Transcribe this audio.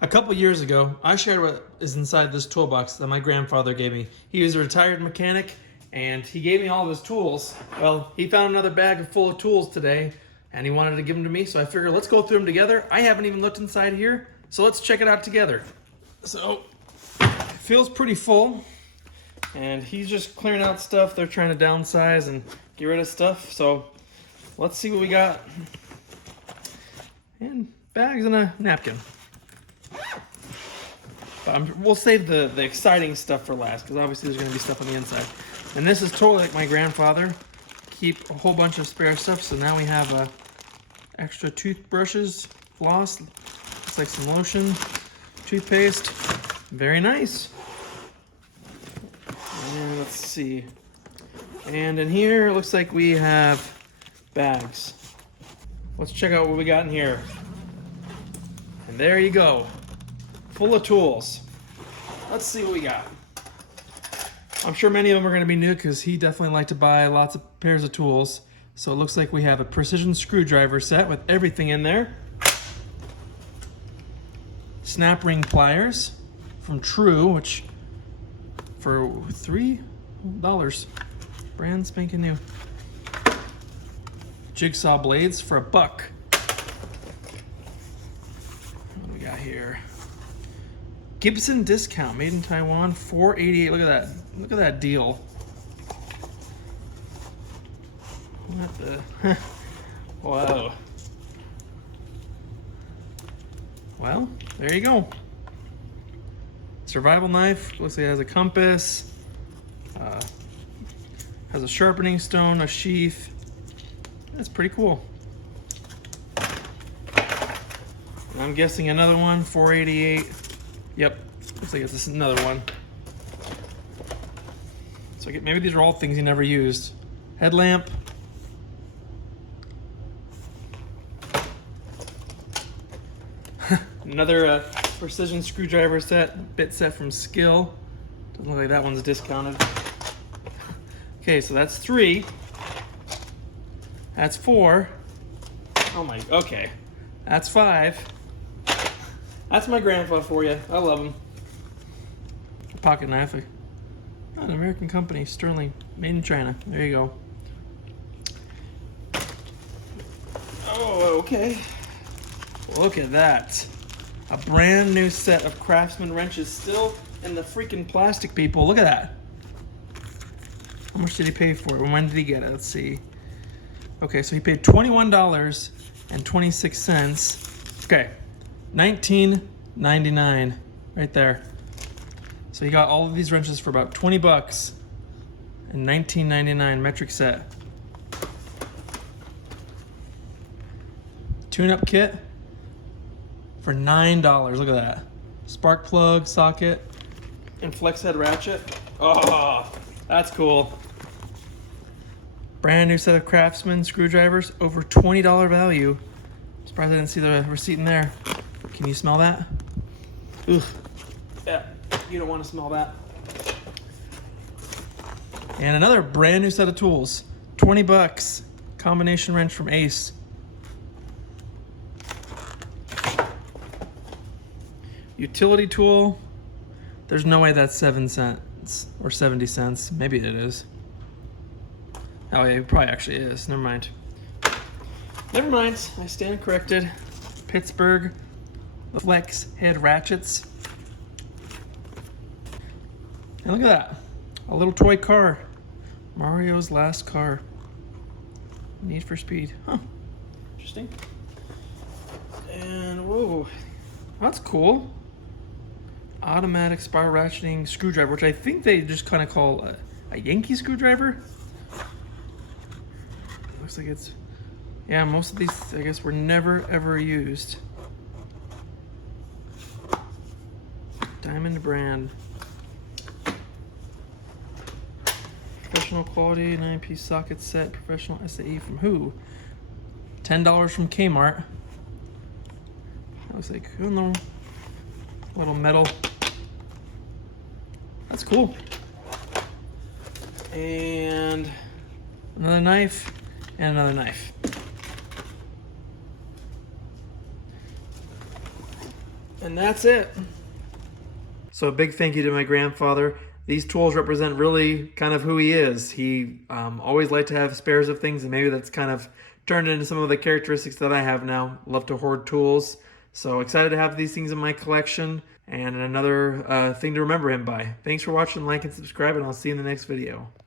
A couple years ago, I shared what is inside this toolbox that my grandfather gave me. He was a retired mechanic, and he gave me all of his tools. Well, he found another bag full of tools today, and he wanted to give them to me, so I figured let's go through them together. I haven't even looked inside here, so let's check it out together. So, it feels pretty full, and he's just clearing out stuff. They're trying to downsize and get rid of stuff, so let's see what we got. And bags and a napkin. We'll save the exciting stuff for last, because obviously there's going to be stuff on the inside. And this is totally like my grandfather. Keep a whole bunch of spare stuff, so now we have extra toothbrushes, floss, looks like some lotion, toothpaste. Very nice. And let's see. And in here, it looks like we have bags. Let's check out what we got in here. And there you go. Full of tools. Let's see what we got. I'm sure many of them are going to be new because he definitely liked to buy lots of pairs of tools. So it looks like we have a precision screwdriver set with everything in there. Snap ring pliers from True, which for $3, brand spanking new. Jigsaw blades for $1. What do we got here? Gibson discount, made in Taiwan, $4.88. Look at that. Look at that deal. What the? Whoa. Well, there you go. Survival knife. Looks like it has a compass. Has a sharpening stone, a sheath. That's pretty cool. And I'm guessing another one, $4.88. Yep, looks like it's another one. So maybe these are all things he never used. Headlamp. Another precision screwdriver set, bit set from Skill. Doesn't look like that one's discounted. Okay, so that's 3. That's 4. Oh my, okay. That's 5. That's my grandpa for you. I love him. Pocket knife. Oh, an American company, Sterling, made in China. There you go. Oh, okay. Look at that. A brand new set of Craftsman wrenches, still in the freaking plastic, people. Look at that. How much did he pay for it? When did he get it? Let's see. Okay, so he paid $21.26. Okay. $19.99 right there. So he got all of these wrenches for about $20 and $19.99 metric set. Tune-up kit for $9. Look at that. Spark plug, socket, and flex head ratchet. Oh, that's cool. Brand new set of Craftsman screwdrivers, over $20 value. Surprised I didn't see the receipt in there. Can you smell that? Ugh. Yeah, you don't want to smell that. And another brand new set of tools. $20. Combination wrench from Ace. Utility tool. There's no way that's 7 cents or 70 cents. Maybe it is. Oh yeah, it probably actually is. Never mind. Never mind. I stand corrected. Pittsburgh flex head ratchets. And look at that. A little toy car. Mario's last car. Need for Speed. Huh. Interesting. And whoa. That's cool. Automatic spiral ratcheting screwdriver, which I think they just kind of call a Yankee screwdriver. Looks like it's, yeah, most of these I guess were never ever used. Diamond brand. Professional quality 9-piece socket set. Professional SAE from who? $10 from Kmart. I was like, oh no. Little metal. That's cool. And another knife and another knife. And that's it. So a big thank you to my grandfather. These tools represent really kind of who he is. He always liked to have spares of things, and maybe that's kind of turned into some of the characteristics that I have now. Love to hoard tools. So excited to have these things in my collection, and another thing to remember him by. Thanks for watching, like, and subscribe, and I'll see you in the next video.